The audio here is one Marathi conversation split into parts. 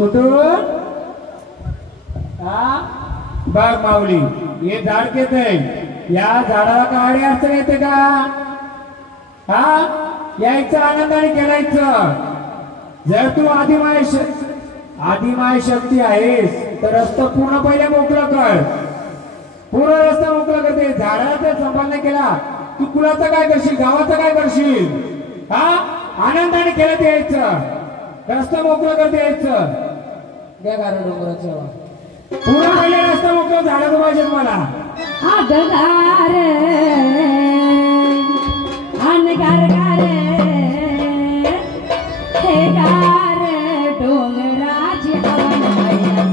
कुठून बघ माऊली हे झाड घेतय या झाडाला काय अडचण येते का यायचं आनंदाने केलायचं जर तू आदिमाय शक्ती आहेस तर रस्ता पूर्ण पहिले मोकळं कर पूर्ण रस्ता मोकळा करते झाडाला जर संभाळ नाही केला तू कुणाचं काय करशील गावाचं काय करशील आनंदाने केलं यायचं रस्ता मोकळं करते यायचं घ्या गारा डोंगराच्या पूर्ण पहिले रस्ता मोकळा झाडाचं पाहिजे मला अनगार गार हे गार डोंगराची हवन बैला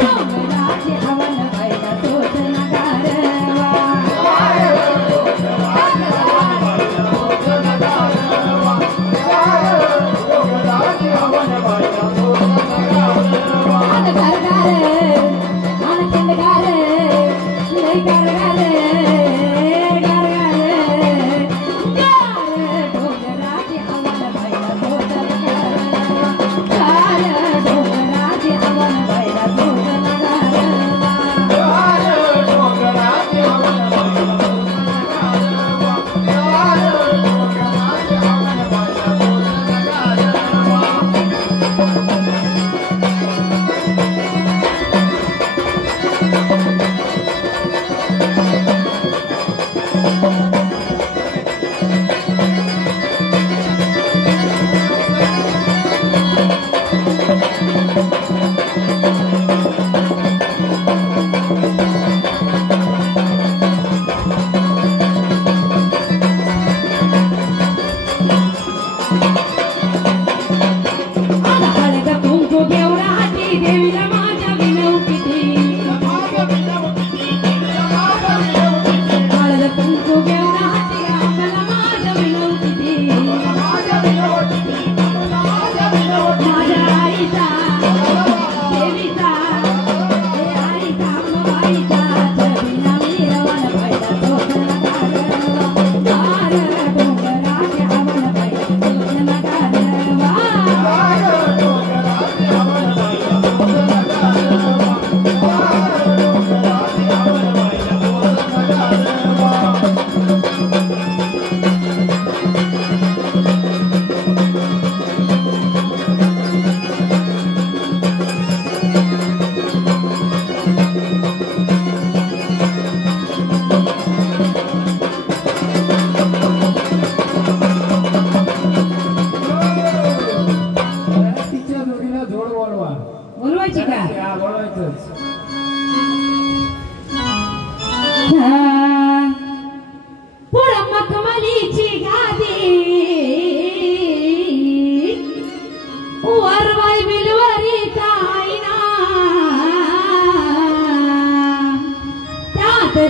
डोंगराची हवन बैला तोच नगारवा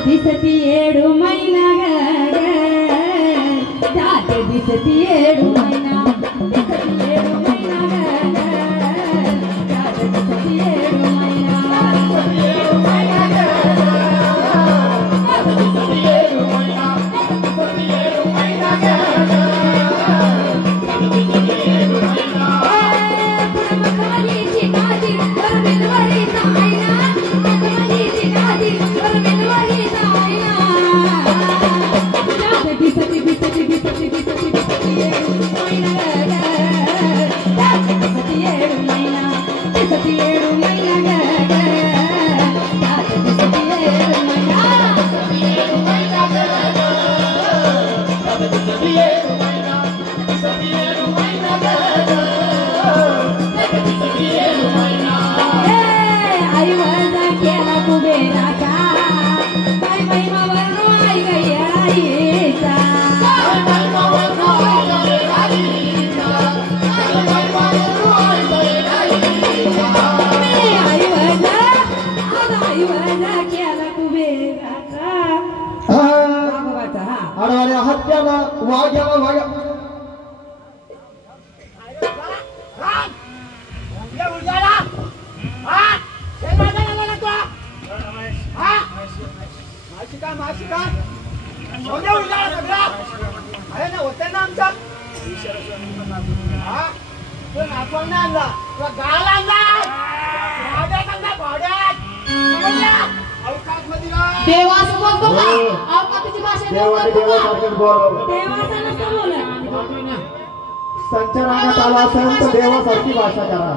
दिसती येडू मैना ग जात दिसती येडू मैना दिसती येडू मैना ग जात दिसती येडू मैना दिसती येडू मैना ग दिसती येडू मैना दिसती येडू मैना ग दिसती येडू मैना पुरमखालीची काजी परमिलवरी जाईना पुरमखालीची काजी परमिलवरी तो नाचवून नाही आणला तुला गाळाला आणला भाड्यात आणला भाड्यात समजला अवकाशमध्ये नाही देव असं बोलतो का अवकाशाची भाषा देव देवाने बोलतो का देवासारखंच बोलावं. देव असं नसतं बोलत संचारांगात आला असेल तर देवासारखी भाषा करा.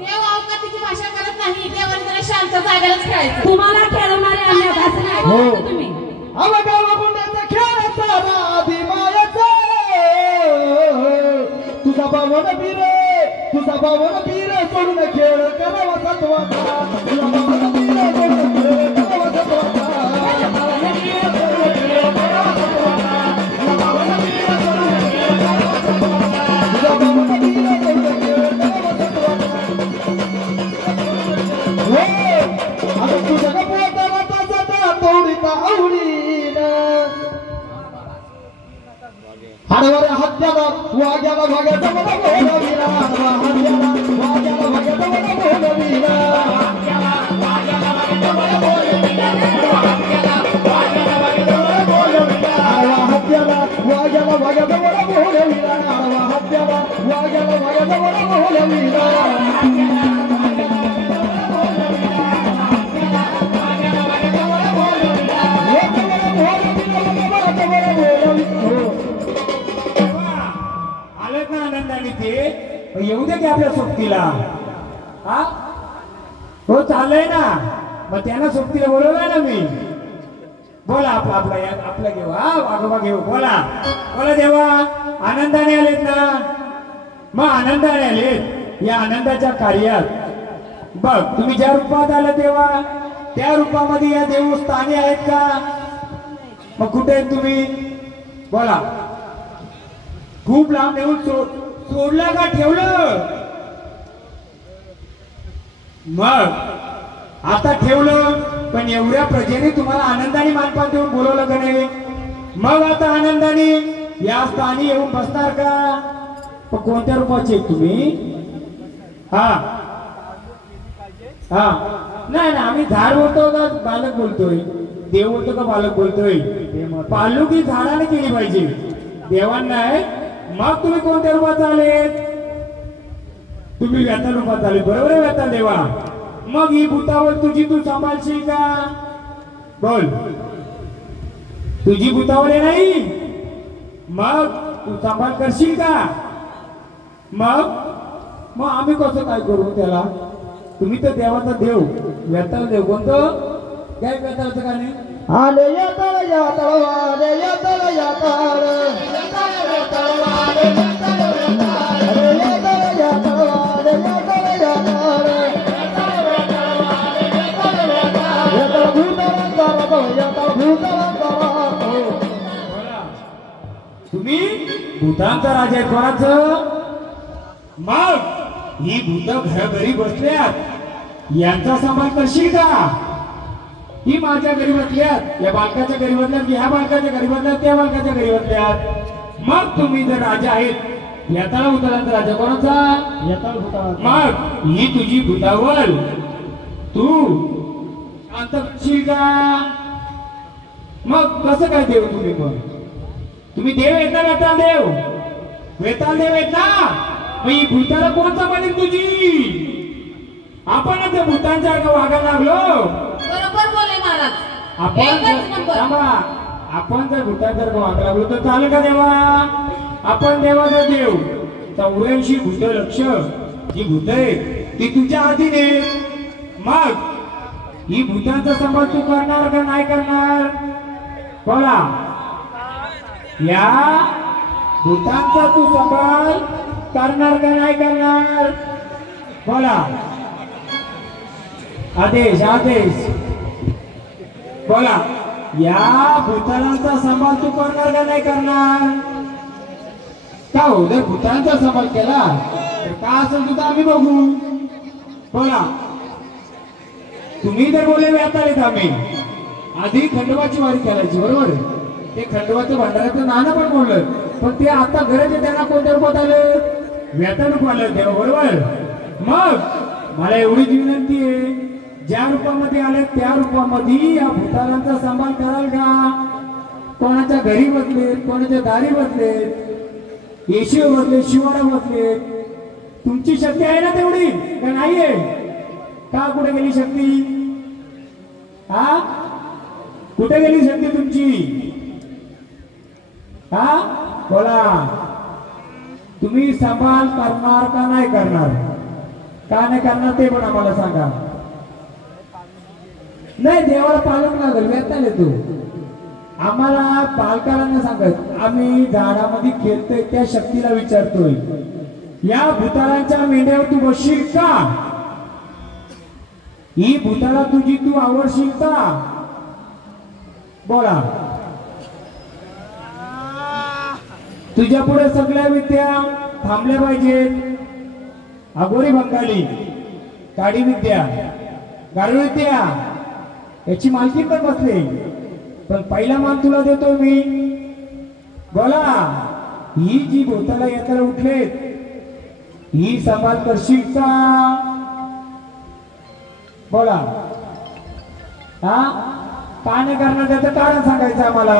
देव अवकाशाची भाषा करत नाही देवाने जरा शांत जागेलाच खेळायचं तुम्हाला खेळवणारे आम्ही आहोत, असं नाही बोलत तुम्ही गावागुंड्याचा खेळ सारा आदिमायाचा तुझा बावन पीर सोडून खेळ करावा सत्वाचा तुझा बावन पीर सोडून खेळ करावा सत्वाचा तुझा बावन पीर सोडून खेळ करावा सत्वाचा आता तुझ्या पोटाला ताजा तोडीता आवडीनं हडवर हत्याला वाग्याला भाग्याचा मला बोलविला हडवा हत्याला वाग्याला भाग्याचा मला बोलविला वाग्याला भाग्याचा मला बोलविला वाग्याला भाग्याचा मला बोलविला हडवा हत्याला वाग्याला भाग्याचा मला बोलविला हडवा हत्याला वाग्याला भाग्याचा मला बोलविला आलेत ना आनंदाने ते येऊ दे की आपल्या सोबतीला हा हो चाललंय ना मग त्यांना सोबतीला बोलवलं ना मी बोला आपला घेऊ हा वागोबा घेऊ बोला बोला देवा आनंदाने आलेत ना मग आनंदाने आलेत या आनंदाच्या कार्यात बघ तुम्ही ज्या रूपात आला तेव्हा त्या रूपामध्ये या देवस्थानी आहेत का मग कुठे आहेत तुम्ही बोला खूप लांब नेऊन सोडलं का ठेवलं मग आता ठेवलं पण एवढ्या प्रजेने तुम्हाला आनंदाने मानपान देऊन बोलवलं का नाही मग आता आनंदाने या स्थानी येऊन बसणार का पण कोणत्या रूपाचे तुम्ही हा हा नाही ना आम्ही झाड बोलतो का बालक बोलतोय देव बोलतो का बालक बोलतोय पालुकी झाडाने केली पाहिजे देवांना आहे मग तुम्ही कोणत्या रूपात आलेत तुम्ही व्याता रूपात आले बरोबर आहे व्याता देवा मग ही भूतावळ तुझी तू सांभाळशील का बोल तुझी भूतावळ आहे नाही मग तू सांभाळ करशील का मग आम्ही कसं काय करू त्याला तुम्ही तर देवाचा देव व्याताल देव कोणतं काय व्याताळचं का नाही आले यातळ आले यातळ तुम्ही भूतांचा राजा आहे कोणाचं मग ही भूत घरी बसल्यात यांचा सांभाळ करशील का ही माझ्या घरी बसल्यात या बालकाच्या घरी बसल्यात ह्या बालकाच्या घरी बसल्यात त्या बालकाच्या घरी बसल्यात मग तुम्ही जर राजा आहेत याताला भूतांचा राजा कोणाचा मग ही तुझी भूतावळ तू शांत करशील का मग कसं काय देव तुम्ही मग तुम्ही देव येत ना वेताल देव येत ना मग ही भूताला कोण सांभाळेल तुझी आपण त्या भूतांसारखं वागायला लागलो बरोबर बोलले महाराज आपण एकच नंबर. थांबा आपण जर भूतांसारखं वागायला लागलो तर चालेल का देवा आपण देवाचा देव 84 भूत लक्ष जी भूत आहे ती तुझ्या अधीन आहे मग ही भूतांचा सांभाळ तू करणार का नाही करणार बोला या भूतांचा तू सांभाळ करणार का नाही करणार बोला आदेश आदेश बोला या भूतानांचा सांभाळ तू करणार का नाही करणार का हो जर भूतांचा सांभाळ केला तर का असेल तुझं आम्ही बघू बोला तुम्ही जर बोलले व्यातालेत आम्ही आधी खंडोबाची वारी करायची बरोबर ते खंडोबाचं भंडाऱ्याचं नाणं पण बोललं पण ते आता गरज आहे त्यांना कोणत्या रूपात आलं व्याता रूप आलं तेव्हा बरोबर मग मला एवढीच विनंती आहे ज्या रूपामध्ये आले त्या रूपामध्ये या भूतानांचा सांभाळ कराल का कोणाच्या घरी बसलेत कोणाच्या दारी बसलेत येशीवर बसले शिवारा बसलेत तुमची शक्ती आहे ना तेवढी का नाहीये? का कुठे गेली शक्ती? हा कुठे गेली शक्ती तुमची? हा बोला. तुम्ही सांभाळ करणार का नाही करणार? का नाही करणार ते पण आम्हाला सांगा. नाही देवाला पालक लागेल वेताल तू आम्हाला पालकाला नाही सांगत. आम्ही झाडामध्ये खेळतोय त्या शक्तीला विचारतोय या भूताळांच्या मेंढ्यावर तू बसशील का? ही भूताळा तुझी तू आवडशील का? बोला. तुझ्या पुढे सगळ्या विद्या थांबल्या पाहिजेत. अघोरी बंगाली काडी विद्या गारू विद्या याची मालकी पण बसले. पण पहिला मान तुला देतो मी. बोला. ही जी भूताला यात्रा उठलेत ही सांभाळ करशील का? बोला. हा का नाही करणार त्याचं कारण सांगायचं आम्हाला.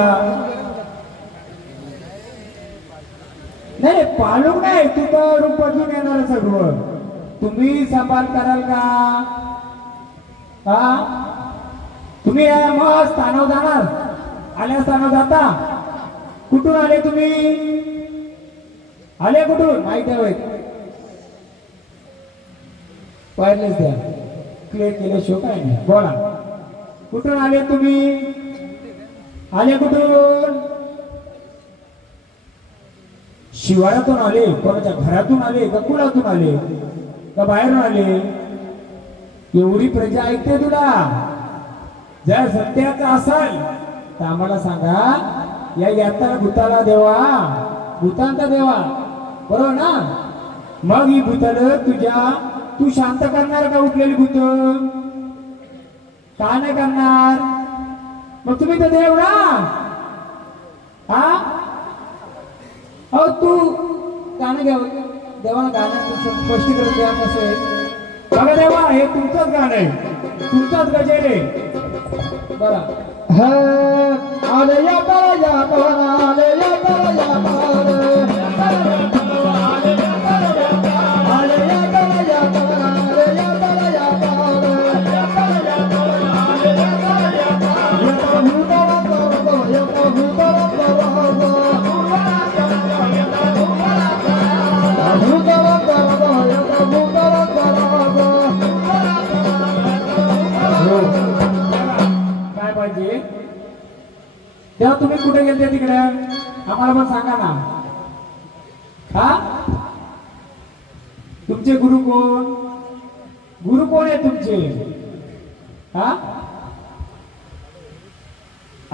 नाही पालक नाही तू तर रूप बदलून येणार सर्व. तुम्ही सांभाळ कराल का? हा तुम्ही मग स्थानावर जाणार. आल्या स्थानावर जाता. कुठून आले तुम्ही? आले कुठून माहिती आहे पाहिलेच द्या क्लिअर केल्याशिवाय काय नाही. बोला. कुठून आले तुम्ही? आले कुठून? शिवारातून आले? कोणाच्या घरातून आले का कुणातून आले का बाहेरून आले? एवढी प्रजा ऐकते तुला. जर सत्याचं असेल तर आम्हाला सांगा. या यात्रा भूताला देवा भूतांचा देवा बरोबर ना? मग ही भूताल तू शांत करणार का? उठलेली भूत का नाही करणार? मग तुम्ही तर देव ना. हा तू गाणं घ्यावं देवाला गाण्याचं स्पष्टीकरण द्या नसेल. बघा देवा हे तुमचंच गाणं आहे तुमचाच गजर आहे. बरं आले या आले काय पाहिजे तेव्हा तुम्ही कुठे गेलते तिकडे आम्हाला पण सांगा ना. हा तुमचे गुरु कोण? गुरु कोण आहे तुमचे? हा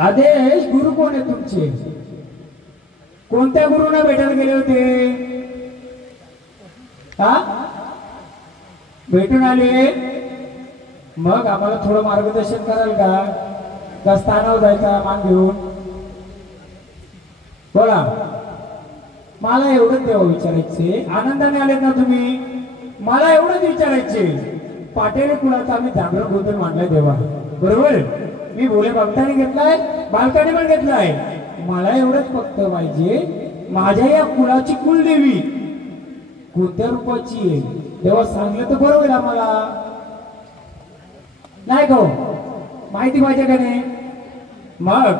आदेश गुरु कोण आहे तुमचे? कोणत्या गुरुना भेटायला गेले होते? हा भेटून आले. मग आम्हाला थोडं मार्गदर्शन कराल का स्थानावर जायचा मान घेऊन? बोला. मला एवढंच देवा विचारायचे. आनंदाने आलेत ना तुम्ही? मला एवढंच विचारायचे. पाटेले कुळाचा आम्ही जागरण गोंधळ मांडलाय देवा बरोबर. मी भोले भक्ताने घेतलाय बालकाने पण घेतलाय. मला एवढंच फक्त पाहिजे माझ्या या कुळाची कुलदेवी कोणत्या रूपाची आहे तेव्हा सांगलं तर बरोबर आम्हाला. नाही गो माहिती पाहिजे का नाही? मग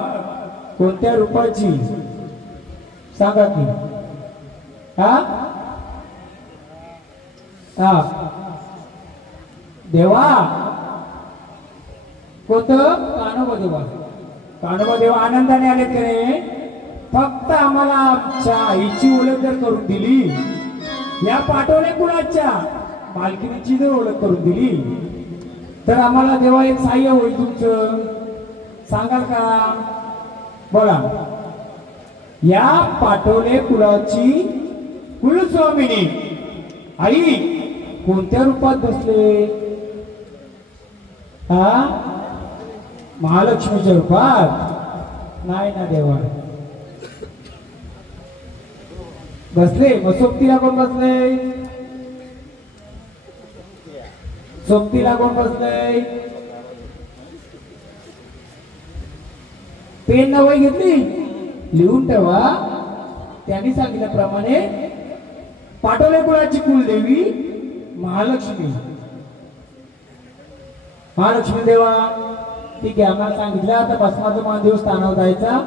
कोणत्या रूपाची सांगा की. हा हा देवा कोणतं? कान्होबा देवा. कान्होबा देवा आनंदाने आले ते. फक्त आम्हाला आमच्या आईची ओळख जर करून दिली या पाटोले कुळाच्या मालकीनीची जर ओळख करून दिली तर आम्हाला देवा एक सहाय्य होईल तुमचं. सांगाल का? बोला. या पाटोले कुळाची कुलस्वामिनी आई कोणत्या रूपात बसले? हा महालक्ष्मीच्या रूपात नाही ना देवा बसले. मग सोबतीला कोण बसले? सोबतीला कोण बसले? पेन न वही घेतली लिहून ठेवा. त्यांनी सांगितल्याप्रमाणे पाटोले कुळाची कुलदेवी महालक्ष्मी. महालक्ष्मी देवा ठीक आहे, आम्हाला सांगितलं आता भस्माचं महादेव स्थानावर जायचा.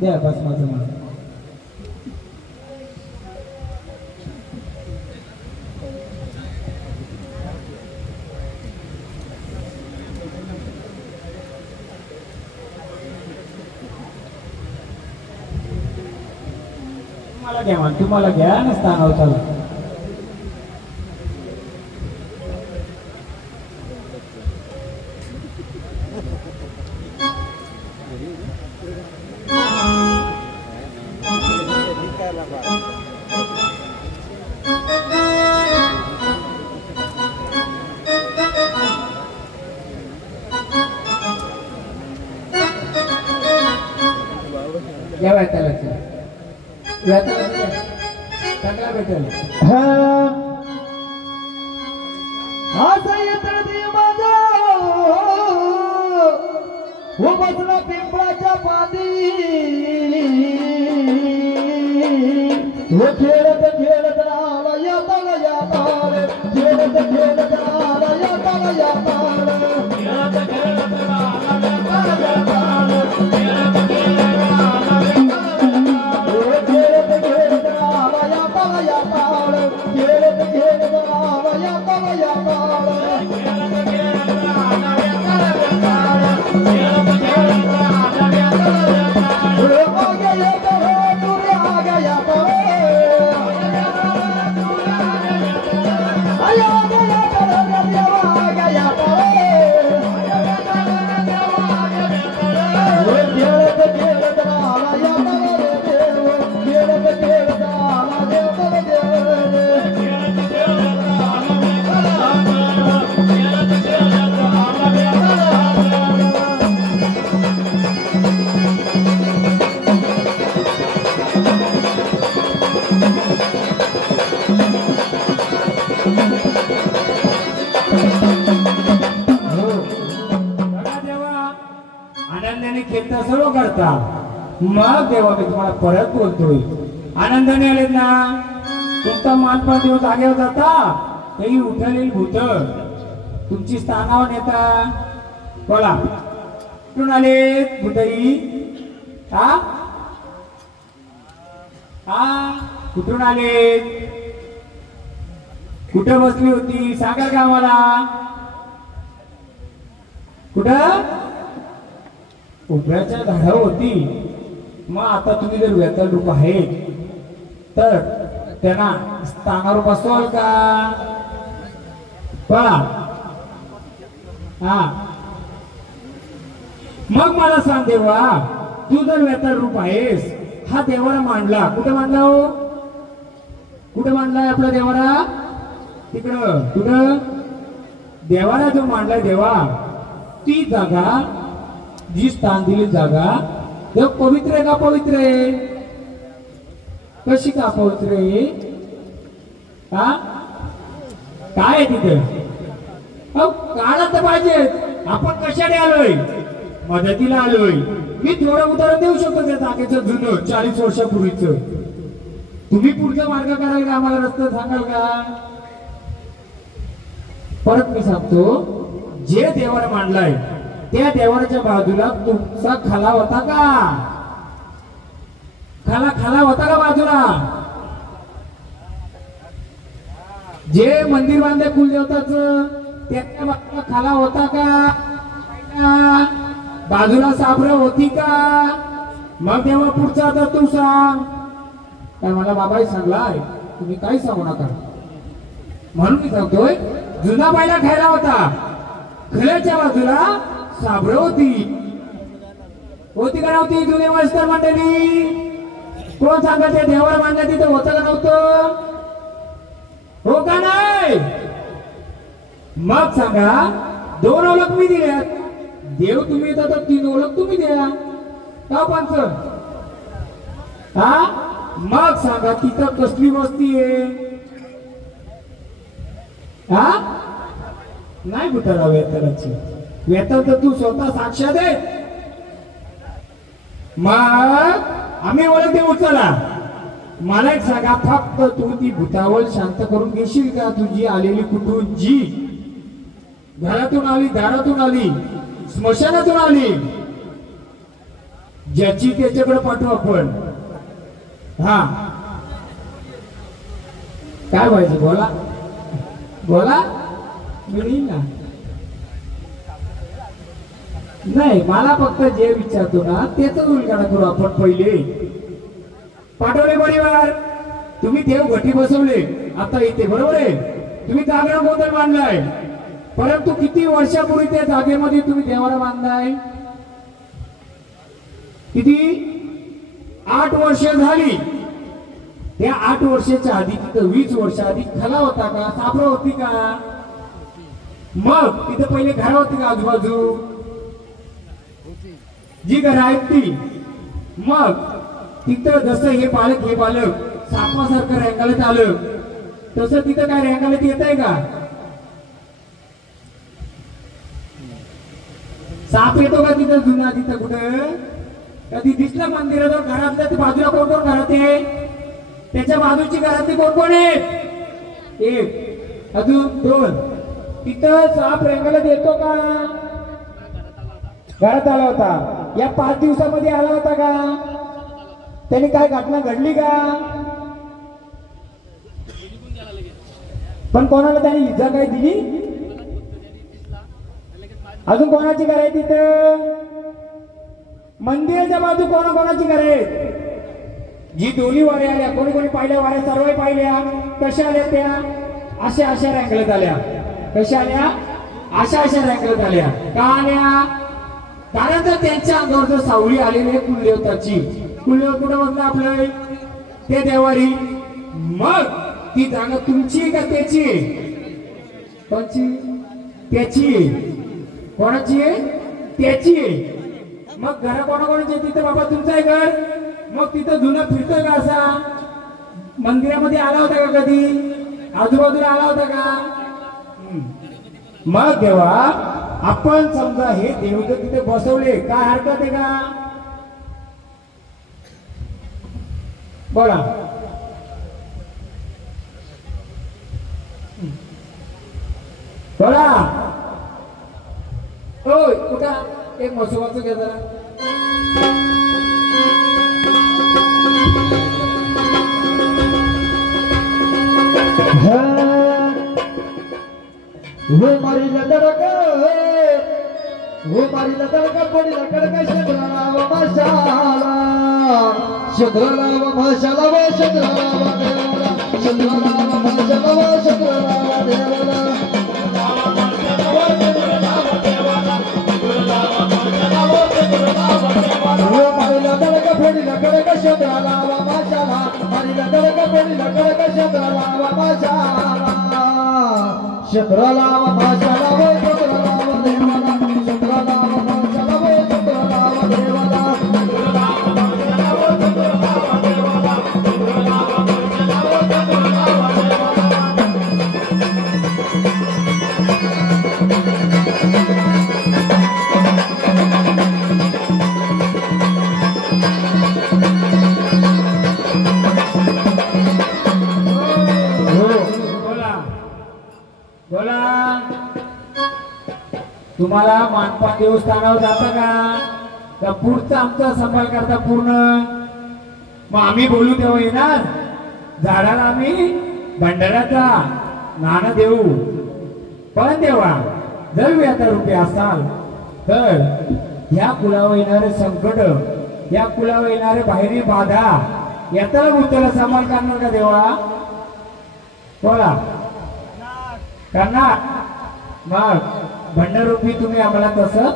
द्या भस्माचं मान. तुम्हाला घ्या मान, तुम्हाला घ्या ना स्थानावर चालू. या वेताला चांगला भेटेल. असं येतं देव माझा हो बसला पिंपळाच्या पादी. हो खेळत खेळत आला याताला याताळ, खेळत खेळत आला याताला याताळ, खेळत खेळत आला याताला याताळ, खेळत खेळत आला याताला याताळ, खेळत खेळत आला याताला याताळ, खेळत खेळत आला याताला याताळ, खेळत खेळत आला याताला याताळ. आ गया तुरे आ गया तुरे आया गया तुरे देवा आ गया तुरे. खेळत खेळत आला याताला रे देव, खेळत खेळत आला याताला देव रे. खेळत खेळत आला याताला, खेळत खेळत आला याताला. आनंदाने खेळता सर्व करता. मग देवा मी तुम्हाला परत बोलतोय, आनंदाने आलेत ना. तुमचा मानपा देव जागेवर जाता काही उठलेली भूत तुमची स्थानावर नेता. बोला कुठून आले भूताई? हा हा कुठून आले? कुठं बसली होती सांगा का आम्हाला? कुठं? उभ्याच्या झाडावर होती. मग आता तुम्ही जर वेताळ रूप आहेत तर त्यांना स्थानावर बसवाल का? बघा हा मग मला सांग देवा, तू जर वेताळ रूप आहेस, हा देवाला मांडला. कुठे मांडला हो? कुठे मांडलाय आपला देवाला? तिकडं. कुठं? देवाला जो मांडलाय देवा, ती जागा जी स्थान दिली जागा देव पवित्र आहे का? पवित्र आहे. कशी का पवित्र आहे? हा काय आहे तिथे? काढा तर पाहिजे. आपण कशाने आलोय? मदतीला आलोय. मी थोडं उदाहरण देऊ शकतो त्या जागेचं जुनं 40 वर्षापूर्वीच. तुम्ही पुढचा मार्ग कराल का? आम्हाला रस्ता सांगाल का? परत मी सांगतो, जे देवाला मांडलाय त्या देवाच्या बाजूला तुमचा खाला होता का? खाला होता का बाजूला? जे मंदिर बांधले कुलदेवताचं त्याच्या बाजूला खाला होता का? बाजूला साबरं होती का? मग तेव्हा पुढचा आता तू सांग. काय मला बाबाही सांगलाय, तुम्ही काही सांगू नका. म्हणून मी सांगतोय, जुना बैला खायला होता, खल्याच्या बाजूला साबरं होती. का नव्हती? जुने वस्तर मंडळी कोण सांगा ते देवाला मांडलं तिथे होतं का नव्हतं? हो का नाही? मग सांगा, 2 ओळख मी दिल्यात. देव तुम्ही येतात तर 3 ओळख तुम्ही द्या का? पंच हा मग सांगा, तिथं कसली वस्ती आहे? हा नाही बुटाला वेताळाची. वेताळ तर तू स्वतः साक्षात आहे. मग आम्ही ओळख देऊ. चला मला एक सांगा, फक्त तू ती भूतावल शांत करून घेशील का? तुझी आलेली कुठून जी घरातून आली, दारातून आली, स्मशानातून आली, ज्याची त्याच्याकडे पाठवू आपण. हा काय व्हायचं? बोला बोला, मिळेल ना? नाही, मला फक्त जे विचारतो ना त्याच उलगडा करू आपण. पहिले पाठवले परिवार, तुम्ही देव घटी बसवले आता इथे, बरोबर आहे? तुम्ही जागरण गोंधळ मांडलाय, परंतु किती वर्षापूर्वी त्या जागेमध्ये तुम्ही देवाला बांधलाय? किती? 8 वर्ष झाली. त्या 8 वर्षाच्या आधी तिथं 20 वर्ष आधी खला होता का? सापळा होती का? मग तिथं पहिले घर होती का आजूबाजू? जी घर आहेत ती. मग तिथं जसं हे बालक सापासारखं रँगालत आलं, तसं तिथं काय रँगालत येत आहे का? साप येतो का तिथं जुना? तिथं कुठं कधी दिसलं मंदिराजवळ? घरातल्या ती बाजूला कोण कोण घरात आहे? त्याच्या बाजूची घरातली कोण कोण आहेत? 1 अजून 2. तिथं साप रँगालत येतो का? घरात आला होता. या 5 दिवसामध्ये आला होता का? त्यांनी काय घटना घडली का? पण कोणाला त्यांनी इजा काय दिली? अजून कोणाची घर आहे तिथं? मंदिराच्या बाजू कोणाची घर आहेत? जी दोन्ही वाऱ्या आल्या, कोणी कोणी पाहिल्या वाऱ्या? सर्व पाहिल्या. कशा आल्या त्या? अशा रँगलत आल्या. कशा आल्या? अशा रँगलत आल्या. का आल्या? कारण तर त्यांच्या अंगावर जर सावळी आलेली आहे कुलदेवताची. कुलदेव कुठं म्हटलं आपलं? ते देवारी. मग ती जागा तुमची का त्याची? कोणची? त्याची. कोणाची आहे? त्याची. मग घर कोणाकोणाचे तिथं? बाबा तुमचं आहे घर. मग तिथं जुना फिरतोय का? असा मंदिरामध्ये आला होता का कधी? आजूबाजूला आला होता का? मग देवा आपण समजा हे देव जर तिथे बसवले, काय हरकत आहे का? बोला. बोला. ओय कुठं? एक मसोबाचं घ्या जरा. वो मारी लड़का पड़ी लड़का शंकराला व मशाला शंकराला व मशाला व शंकराला व देवाला शंकराला व मशाला व शंकराला व देवाला वो मारी लड़का पड़ी लड़का शंकराला व मशाला मारी लड़का पड़ी लड़का शंकराला व मशाला शंकराला व मशाला व शंकराला व देवाला शंकराला व मशाला व शंकराला व देवाला बोला. तुम्हाला मानपान देवस्थानावर जाता का? पुढचा आमचा सांभाळ करता पूर्ण. मग आम्ही बोलू तेव्हा येणार. झाडाला आम्ही भंडाऱ्याचा नाणं देऊ. पण देवा जर व्यथा रूपी असाल तर या कुलावर येणारे संकट, या कुलावर येणारे बाहेरी बाधा, याचा उतरला सांभाळ करणार का देवा? बोला. करणार. मग भंडारूपी तुम्ही आम्हाला तसं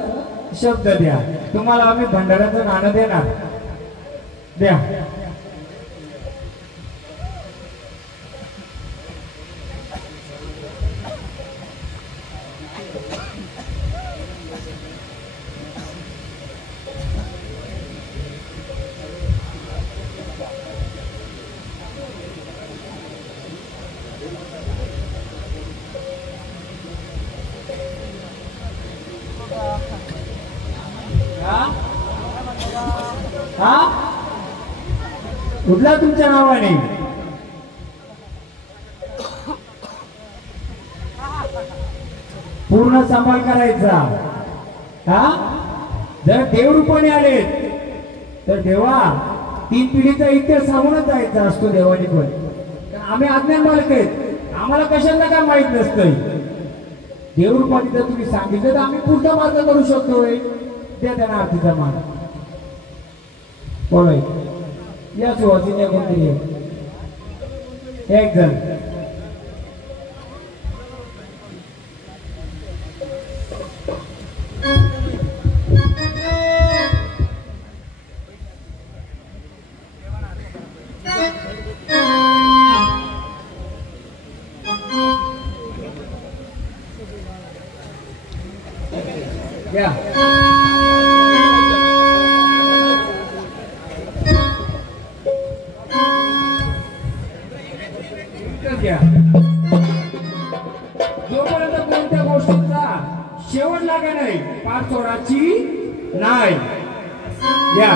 शब्द द्या. तुम्हाला आम्ही भंडाऱ्याचं नाणं देणार. द्या. कुठला तुमच्या नावाने पूर्ण सांभाळ करायचा हा जर देवरूपाने आले तर देवा 3 पिढीचा इतिहास सांगूनच जायचा असतो देवाने पण कारण आम्ही अज्ञान मालक आहेत आम्हाला कशाला काय माहित नसतंय देवरूपाने जर तुम्ही सांगितलं तर आम्ही पुढचा मार्ग करू शकतोय द्या त्यांना आरतीचा मान बोलाय या सुवासिनी कोणतरी एक जण या जोपर्यंत कोणत्या गोष्टीचा शेवट लागा नाही पार सोडाची नाही या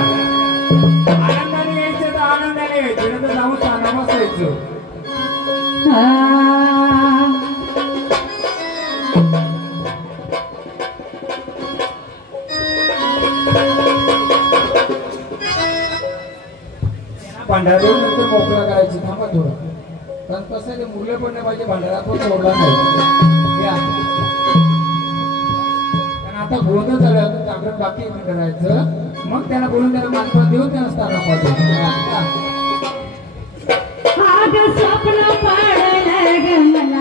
आनंदाने यायचं तर आनंदाने यायचं तर जाऊन नामास यायचं भांडारा देऊन नंतर मोकळा करायची थांबा थोडं कारण कसं ते मुलं पण नाही पाहिजे भांडारा पण सोडला नाही या कारण आता गोंधळ झाला जागरण बाकी करायचं मग त्यांना बोलून त्यांना मानपान देऊन त्यांना स्थान पाहिजे स्वप्न पडलं ग मला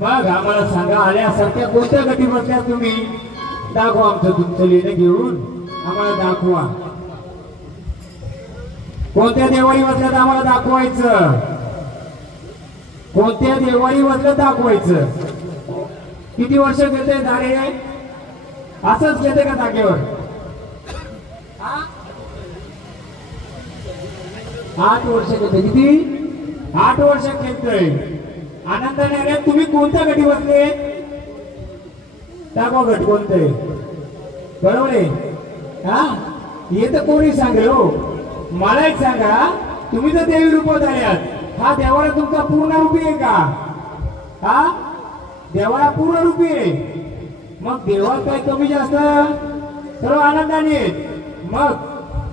मग आम्हाला सांगा आल्यासारख्या कोणत्या गटी बसल्या तुम्ही दाखवा आमचं तुमचं लिहिणं घेऊन आम्हाला दाखवा. कोणत्या देवारी बसल्यात आम्हाला दाखवायचं. कोणत्या देवारी बसलं दाखवायचं. किती वर्ष घेते झाडे असंच घेते का जागेवर. 8 वर्ष घेते. किती 8 वर्ष खेळतोय आनंदाने. अरे तुम्ही कोणत्या गटी बसले दाखवा गट कोणते बरोबर आहे. हा हे तर कोणी सांगेल हो. मला एक सांगा तुम्ही तर देवी रूपात आल्यात हा देवाला तुमचा पूर्ण रूपी आहे का. हा देवाला पूर्ण रूपी आहे. मग देवाला काय कमी जास्त सर्व आनंदाने. मग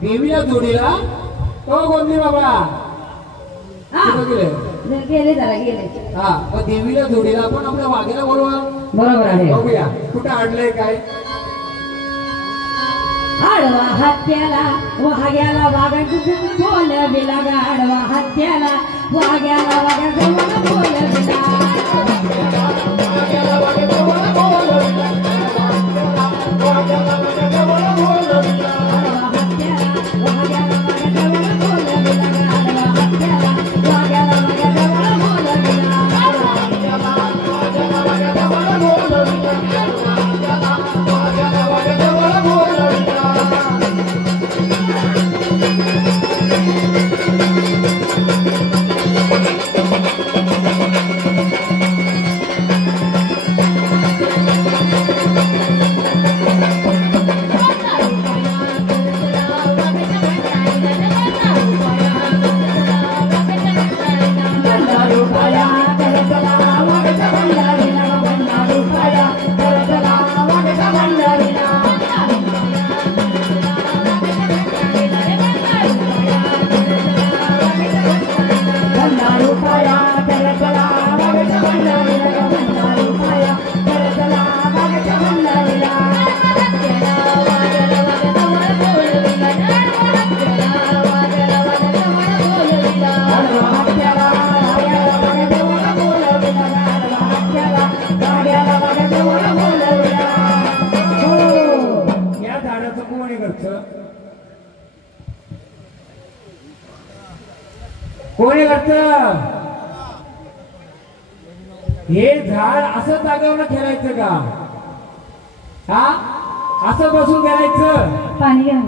देवीला जोडीला तो गोंदी बाबा गेले जरा गेले. हा मग देवीला जोडीला आपण आपल्या वाघेला बोलवा. बरोबर आहे. बघूया कुठं अडलंय काय. आडवा हत्याला वाघ्याला वाघाचं बोल बिला गाडवा हत्याला वाघ्याला वाघाचं बोल बिला. कोणी करत हे झाड असं जागेवर खेळायचं का. हा असं बसून खेळायचं पाणी घ्या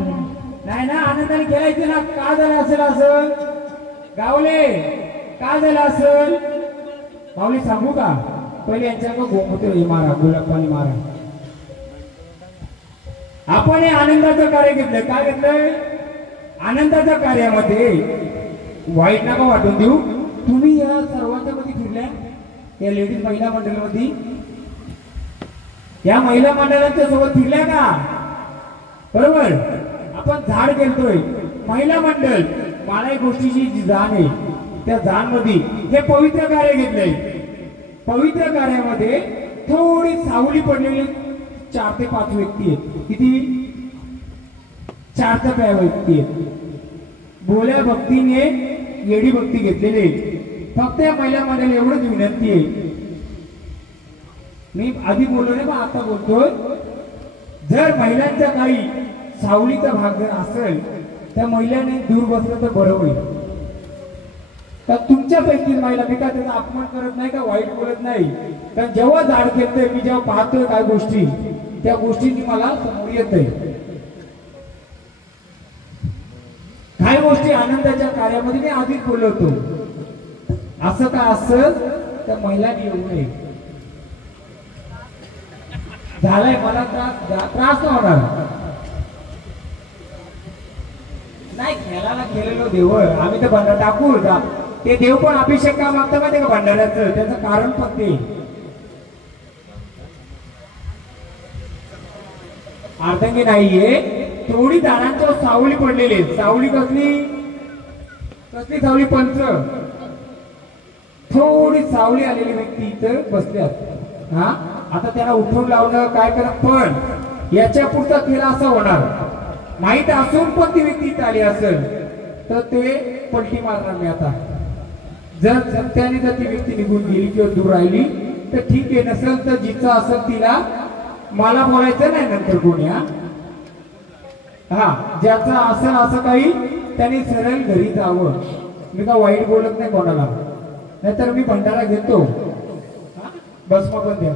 नाही ना. आनंदाने खेळायचं ना. का झालं असेल असं गावले का झालं असेल माऊली सांगू का. पहिले यांच्या गोमूत्र मारा गुलाब पाणी मारा. आपण हे आनंदाचं कार्य घेतलं. काय घेतलंय आनंदाच्या कार्यामध्ये वाईट नका वाटून देऊ. तुम्ही या सर्वांच्या मध्ये फिरल्या या लेडीज महिला मंडळामध्ये या महिला मंडळांच्या सोबत फिरल्या का. बरोबर आपण झाड घेतोय महिला मंडळ. मला एक गोष्टीची जी जाण आहे त्या जाण मध्ये हे पवित्र कार्य घेतलंय. पवित्र कार्यामध्ये थोडी सावली पडलेली 4 ते 5 व्यक्ती आहेत. किती 4 ते 5 व्यक्ती आहेत. भोळ्या भक्तीने येडी भक्ती घेतलेली. फक्त या महिला मंडळाला एवढंच विनंती आहे. मी आधी बोललो नाही पण आता बोलतोय. जर महिलांच्या काही सावलीचा भाग जर असेल त्या महिलांनी दूर बसलं तर बरं होईल. तर तुमच्यापैकी महिला मी का त्याचा अपमान करत नाही का वाईट बोलत नाही. कारण जेव्हा झाड घेतोय मी जेव्हा पाहतोय काय गोष्टी त्या गोष्टींनी मला समोर येत आहे. काही गोष्टी आनंदाच्या कार्यामध्ये मी आधीच बोललो होतो. असं काय असेल त्या महिलांनी येऊ नये. झालाय मला त्रास होणार नाही. खेळायला गेलेलो देव आम्ही तर भंडारा टाकू का. ते देव पण अभिषेक का मागतं माहिती का भंडाऱ्याचं. त्याचं कारण पण ते अर्धंगी नाहीये. थोडी झाडांच्या सावली पडलेली. सावली कसली कसली सावली पंच. थोडी सावली आलेली व्यक्ती इथं बसल्यात. हा आता त्याला उठून लावणं काय करत पण याच्या पुढचा केला असं होणार. माहित असून पण ती व्यक्ती इथं आली असेल तर ते पलटी मारणार नाही. आता जर सत्याने जर ती व्यक्ती निघून गेली किंवा दूर राहिली तर ठीक आहे. नसेल तर जिचं असेल तिला मला बोलायचं नाही नंतर कोणी. हा ज्याचं असेल असं काही त्यांनी सरळ घरी जावं. मी का वाईट बोलत नाही कोणाला, नाहीतर मी भंडारा घेतो. भस्म पण द्या,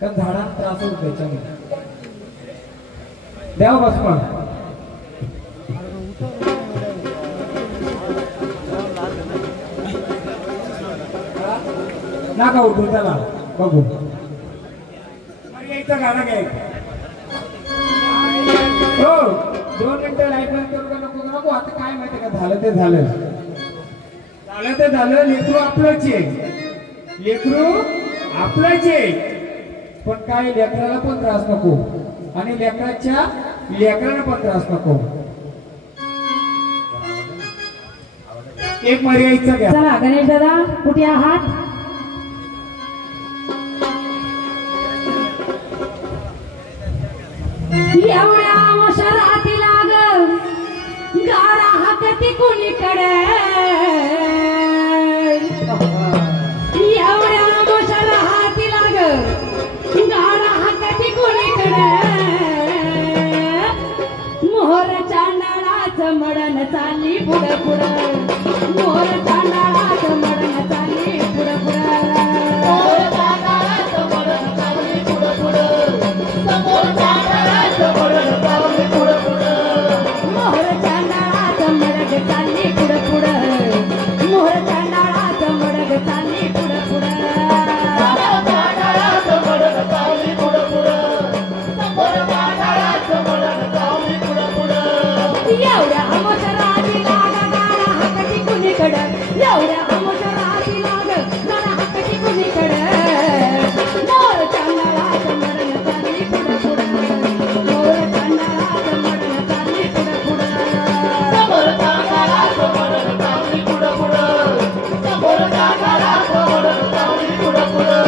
कारण झाडांना त्रास होत त्याच्याने. द्या भस्म. नका उठू, चला बघू. यायचं गाणं घ्यायचं. हो 2 मिनिटं लाईट बंद करू का नको नको. आता काय माहिती का, झालं ते झालं, झालं ते झालं. लेकरू आपलंच आहे, लेकरू आपलंच आहे. पण काय लेकराला पण त्रास नको आणि लेकराला पण त्रास नको. एक मर्यादेचा घ्या. चला गणेश दादा कुठे आहात? एवढ्या शहरातील गाडा हाकती कुणीकडे, एवढ्या शहरातील गाडा हाकती कुणीकडे. मोहर चांडाळाचं मडण चालली पुढं पुढं, मोहर चांडाळाचं मडण चालली पुढं पुढं. मोहर चांडाळाचं मडण चालली पुढं पुढं, समोर चांडाळाचं मडण चालली पुढं पुढं. मोहर चांडाळाचं मडग चालली पुढं पुढं, मोहर चांडाळाचं मडग चालली पुढं पुढं. चांडाळाचं मडण चालली पुढं पुढं, समोर चांडाळाचं मडण चालली पुढं पुढं. एवढ्या अमोशराची लाग गाडा हाकती कुणीकडं, एवढ्या अमोशराची लाग गाडा हाकती कुणीकडं. मोहर चांडाळाचं मडग चालली पुढं पुढं, मोहर चांडाळाचं मडग चालली पुढं पुढं. समोर चांडाळाचं मडण चालली पुढं पुढं, समोर चांडाळाचं मडण चालली पुढं पुढं.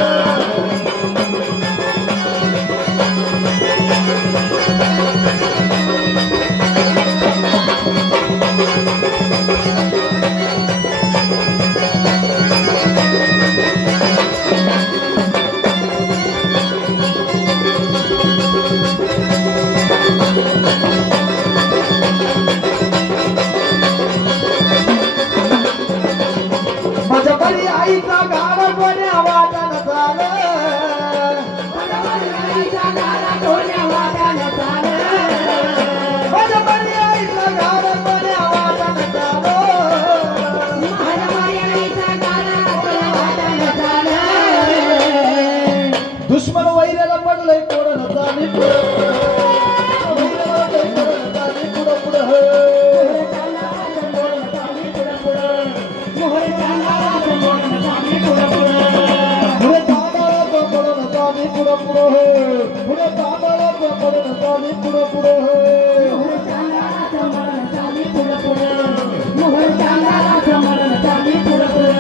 माझ्या बरी आईचा गाव कोण्या वाटानं झालं, माझ्या बरी आईचा गाडा कोण्या वाट्यानं चाललं, माझ्या बरी आईचा गाव कोण्या वाटानं झालं. माझ्या बरी आईचा गाडा कोण्या वाट्यानं चाललं. दुश्मन वैऱ्याला पडलंय कोडन चाली पुढं वैऱ्याला चाली पुढं पुढं. मोहर चांडाळाचं मडण चालली पुढं पुढं. पुढे तांदळाचं पडून चाली पुढं पुढं, पुढे तांदळाचं पडून चाली पुढं पुढं. मोहर चांडाळाचं मडण चालली पुढं पुढं, मोहर चांडाळाचं मडण चालली पुढं पुढं.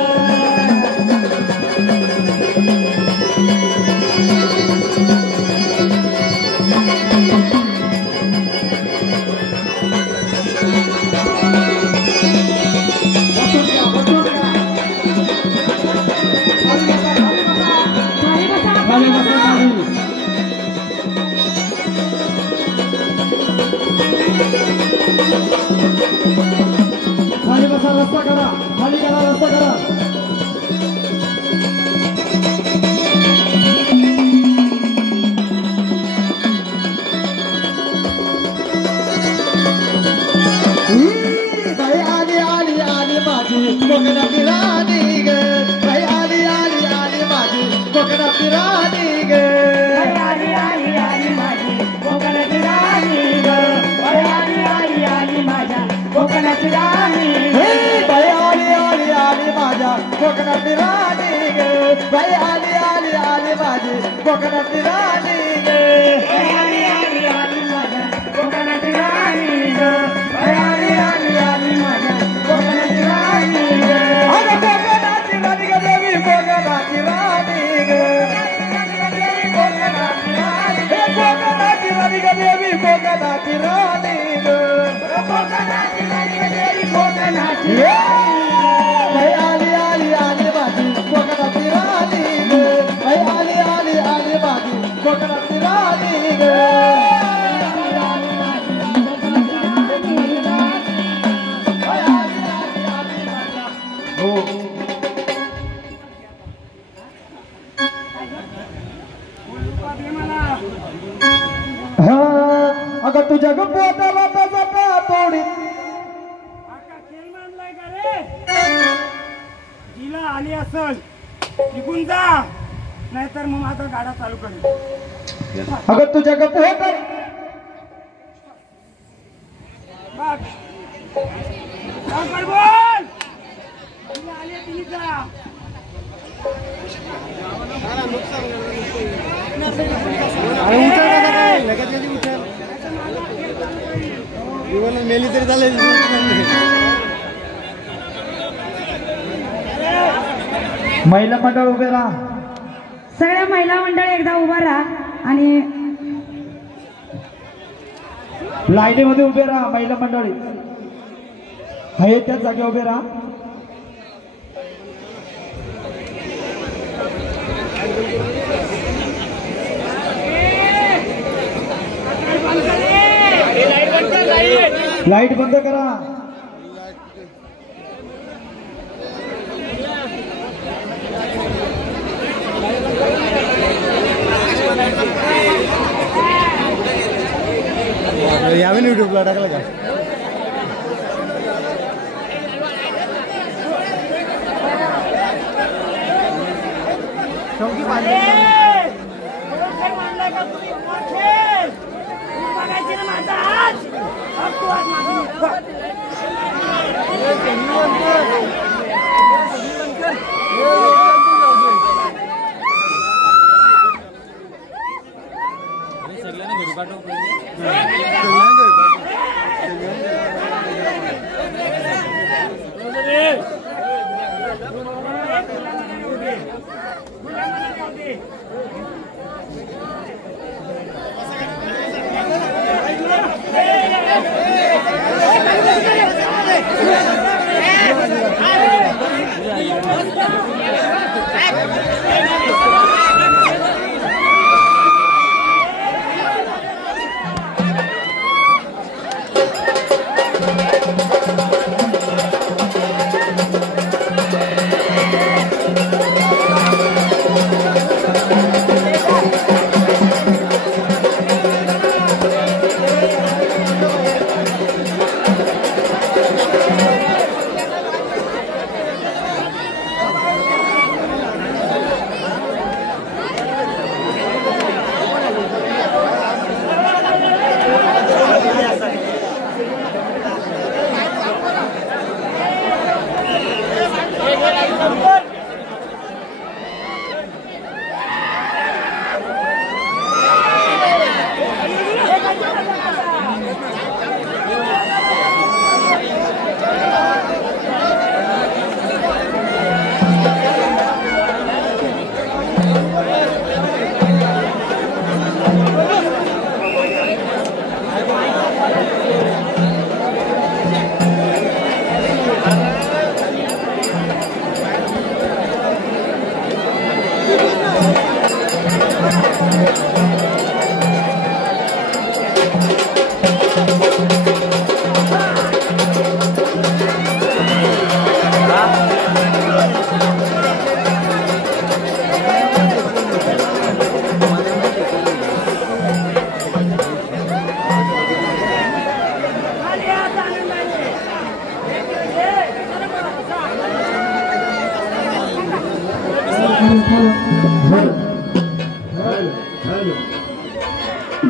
खाली बसा. खाली बसा, रस्ता करा, खाली करा, रस्ता करा. बाई आली आली आली माझी कोकणाची राणी ग, बाई आली आली आली माझी कोकणाची राणी ग. आली आली आली माझी कोकणाची राणी ग, आली आली आली माझ्या कोकणाची राणी. हे बाई आली आली आली माझ्या कोकणाची राणी ग, बाई आली आली आली माझी कोकणाची राणी ग. आली आली आली माझ्या कोकणाची राणी ग, आली आली आली माझ्या कोकणाची राणी ग. अगं कोकणाची राणी ग देवी, कोकणाची राणी ग, हे कोकणाची राणी ग देवी, कोकणाची राणी ग. कोकणाची राणी ग देवी, कोकणाची. बाई आली आली आली माझी कोकणाची राणी ग, बाई आली आली आली माझी अगं तुझ्या ग पोटाला त्याचा तोडी खेळ मानलाय का रे? तिला आली असल निघून जा, नाहीतर मग माझा गाडा चालू करेल. अगं तुझ्या ग पोटा बघ. लवकर बोल. तिला आली आहे, तिने जा. मेली तरी चालेल. महिला मंडळ उभे राहा. सगळ्या महिला मंडळ एकदा उभा राहा आणि लाईनीमध्ये उभे राहा. महिला मंडळी आहे त्या जागी उभे राहा. लाईट बंद करा. यावे युट्यूबला टाकलं का?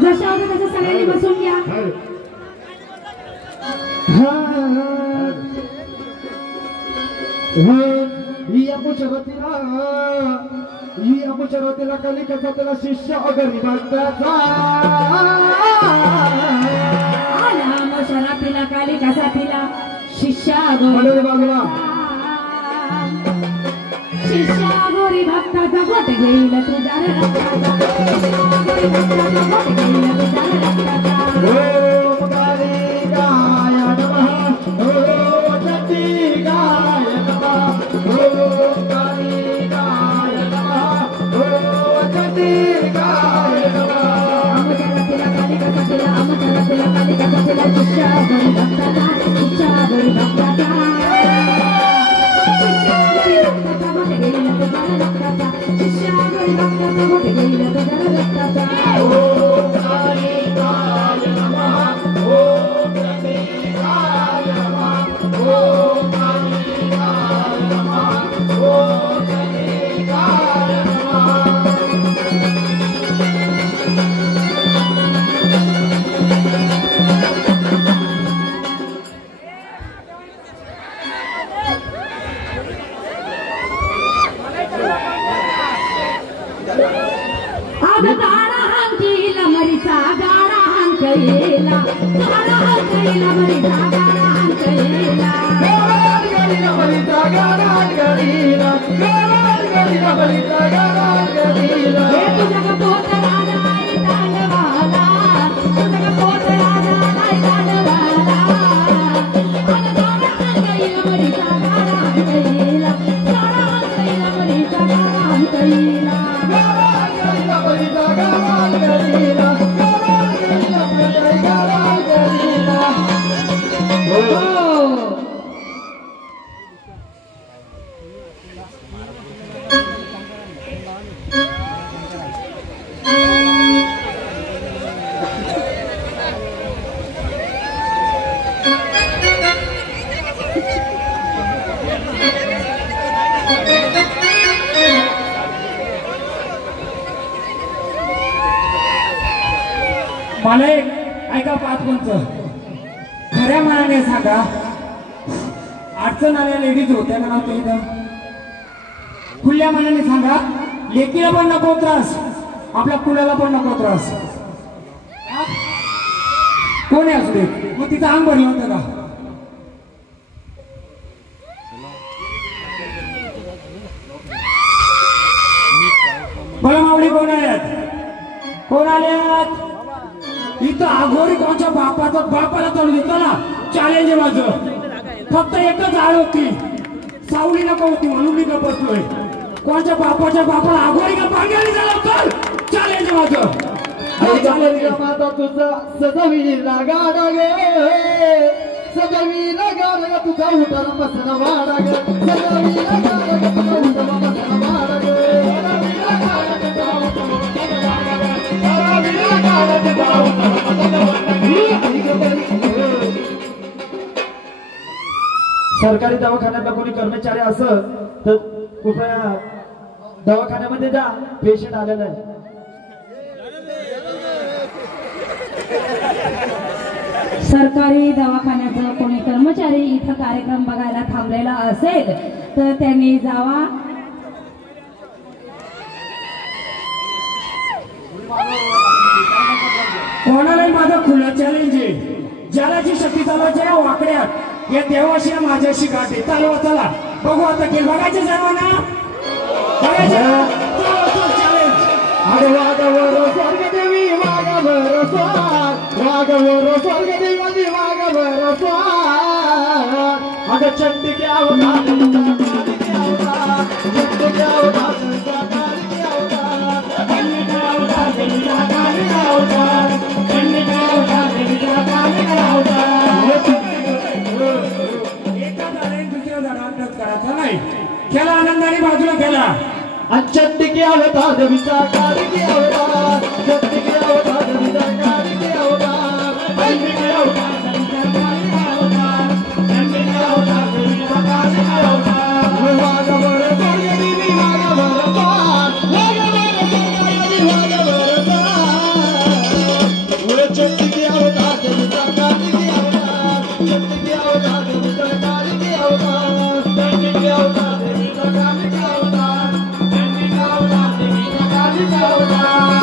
जशा होत्या तशा सगळ्यांनी बसून घ्या. शरतीला कलिकेचा त्याला शिष्य अगरी भक्ताचा शरातीला कालिकाचा तिला शिष्या बाजूला शिष्या गोरी भक्ताचा बोट घेईल तुझ्या रक्ताचा. भक्ताचा बोट घेईल तुझ्या रक्ताचा. ओम कालिकाय नमः. ओम चंडिकाय नमः. ओम कालिकाय नमः. ओम चंडिकाय नमः. अमचरातीला कालिकाचा तिला अमचरातीला कालिकाचा तिला शिष्या गोरी भक्ताचा शिष्या गोरी भक्ताचा. ओम कालिकाय नमः. येला गारा हंत येला मरीचा गारा हंत येला हे तुझ्या पोत राजा आई तांडवाला तुझ्या पोत राजा आई तांडवाला आणि गारा हंत येला मरीचा गारा हंत येला गारा हंत येला मरीचा गारा हंत येला मला एक ऐका पाच पंच खऱ्या मनाने सांगा अडचण आल्या लेडीज होत्या का नव्हत्या इथं खुल्या मनाने सांगा लेकीला पण नको त्रास आपल्या कुलाला पण नको त्रास हा? कोण आहे असू दे मग तिचं अंग भरलं होतं का बोला माऊली कोण आहेत कोण आल्यात इथं आघोरी कोणच्या बापाला तोड देतो ना चॅलेंज आहे माझं फक्त एकच आळ होती सावली नको होती म्हणून मी का बसलोय कोणच्या बापाला आघोरी का पांगाली झाला तर चॅलेंज माझं माता तुझा सजवीला गाडा गे सजवीला गाडा ग तुझा उठाला बसला वाडा ग सजवीला गाडा ग तुझा उठाला बसला वाडा ग सरकारी दवाखान्यातला कोणी कर्मचारी असं तर कृपया दवाखान्यामध्ये जा पेशंट आलेला आहे सरकारी दवाखान्याचा कोणी कर्मचारी इथं कार्यक्रम बघायला थांबलेला असेल तर त्यांनी जावा कोणालाही माझं खुलं चॅलेंज आहे ज्याला जी शक्ती चालवायची आहे वाकड्यात या देवाशी ना माझ्याशी गाठी चालवा चला बघू आता केल बघायचे सर्वांना चॅलेंज अरे वाघवर स्वर्गदेवी वाघवर स्वार वाघवर स्वर्गदेवी वाघवर स्वार अगं चंडी के अवतार चंडी के अवतार खेळा आनंदाने बाजूला खेळा चंडी के अवतार देवीचा काळी के अवतार चंडी के अवतार देवीचा काळी के अवतार चंडी के अवतार देवीचा काळी के अवतार चंडी के अवतार देवीचा काळी के अवतार वाघवर स्वर्गदेवी वाघवर स्वार वाघवर स्वर्गदेवी वाघवर स्वार चंडी के अवतार देवीचा काळी के अवतार चंडी के अवतार देवीचा काळी के अवतार चंडी के अवतार देवीचा काळी के अवतार चंडी के अवतार देवीचा काळी के अवतार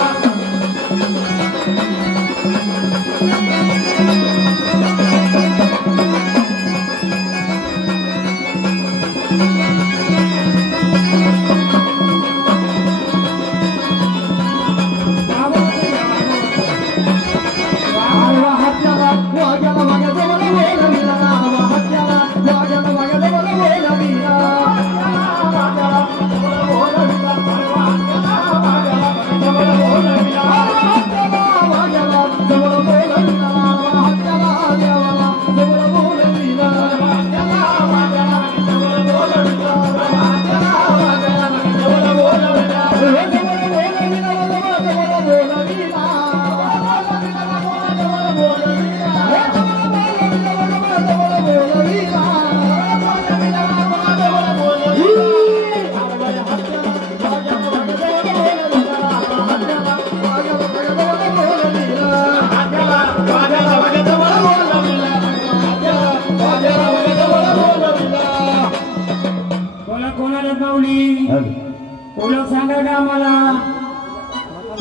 ओळख सांगाल का आम्हाला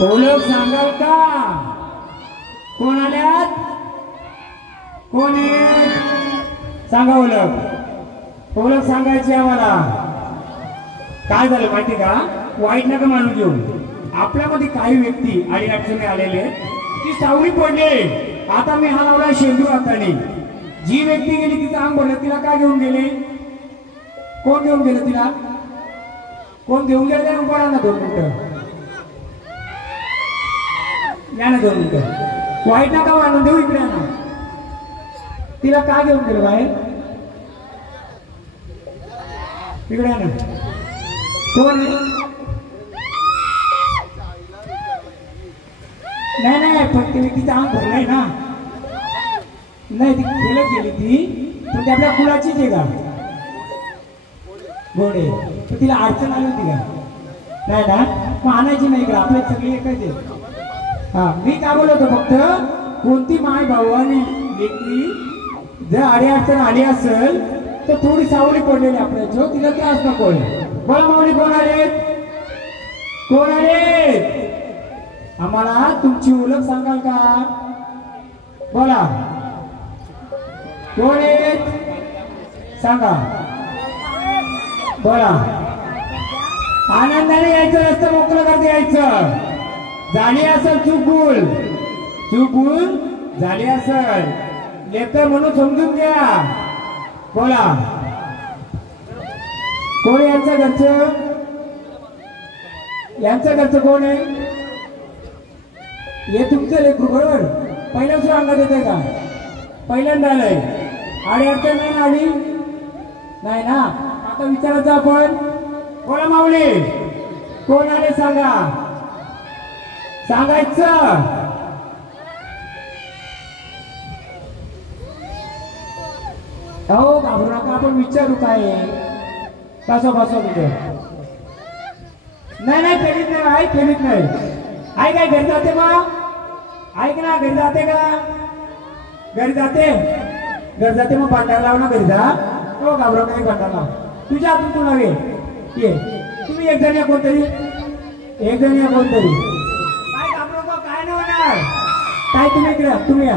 ओळख सांगाल का कोण आल्यात कोण आहे सांगा ओळख ओळख सांगायची आम्हाला काय झालं माहिती का वाईट नका मानून घेऊ आपल्यामध्ये काही व्यक्ती आणि अडचणी आलेले ती सावली पडले आता मी हा लावला शेंदूर हाताने जी व्यक्ती गेली तिचं अंग भरलं तिला काय घेऊन गेले कोण घेऊन गेलं तिला कोण घेऊन गेलं त्या उभा ना 2 मिनिटं या ना 2 मिनिटं वाईट नका मानून देऊ इकडे ना तिला का घेऊन गेलं बाहेर इकडे ना कोण नाही पण ती व्यक्तीचा अंग भरलाय ना नाही ती खेळत गेली ती पण ती आपल्या कुळाचीच आहे का गोडे तर तिला अडचण आली होती का नाही ना मग आणायची नाही इकडे आपल्या सगळी एकच आहे हा मी काय बोलतो फक्त कोणती माय भावानी व्यक्ती जर अडचण आली असेल तर थोडी सावली पडलेली आपल्या जो तिला त्रास नको बोला मावली कोण आले आम्हाला तुमची ओळख सांगाल का बोला कोण आहेत सांगा बोला आनंदाने यायचं रस्ता मोकळं करते यायचं झाली असेल चूक झाली असेल लेकर म्हणून समजून घ्या बोला कोण यांचं घरचं कोण आहे हे तुमचं लेकरू बरोबर पहिल्याच अंगात येते का पहिल्यांदा आलंय आणि अडचण नाही ना आली नाही ना आता विचारायचं आपण बोला माऊली कोण आले सांगायचं हो घाबरू नका आपण विचारू काय कसं तिथे नाही फेरीत नाही आई काय घरी जाते मग ऐक ना घरी जाते का घरी जाते मग भांडार लाव ना घरी जा हो घाबरू नका भांडार लाव तुझ्या हातून तू नव्हे ये तुम्ही एक जण या कोणतरी काय घाबरू नका काय नाही होणार काय तुम्ही या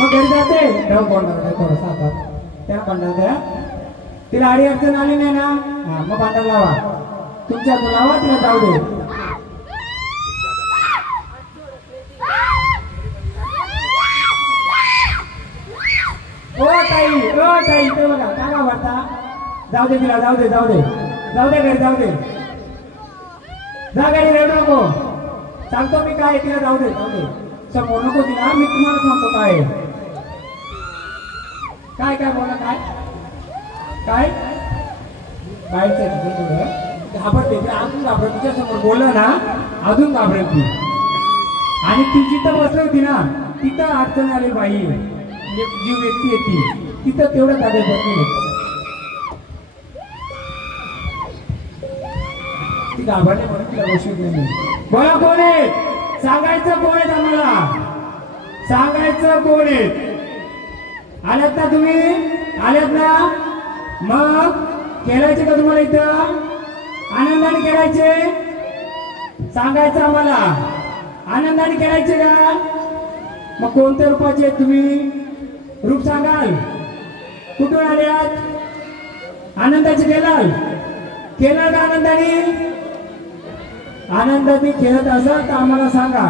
मग घरी जाते थोडं त्या भांडार द्या तिला आडी अडचण आली नाही ना हा मग भांडार लावा तुमच्या हातून लावा तिला जाऊ दे ओ ताई ते बघा काय वाटता जाऊ दे तिला जाऊ दे घरी जाऊ दे जा गाडी रेड नको सांगतो मी काय तिला जाऊ दे समोर नको तिला मी तुम्हाला सांगतो काय बोला काय घाबरते अजून घाबरत तिच्या समोर बोलला ना अजून घाबरत ती आणि ती जिथं बसली होती ना तिथं अडचण आली बाई जी व्यक्ती येते तिथं तेवढं जागे बसली ती घाबरली म्हणून तिला बसू नाही बोला कोण आहे सांगायचं कोण आहे आम्हाला सांगायचं कोण आहे आल्यात ना तुम्ही ना मग खेळायचे का तुम्हाला इथं आनंदाने खेळायचे सांगायचं आम्हाला आनंदाने खेळायचे का मग कोणत्या रूपाचे आहेत तुम्ही रूप सांगाल कुठून आल्यात आनंदाचे केलं का आनंदाने खेळत असाल तर आम्हाला सांगा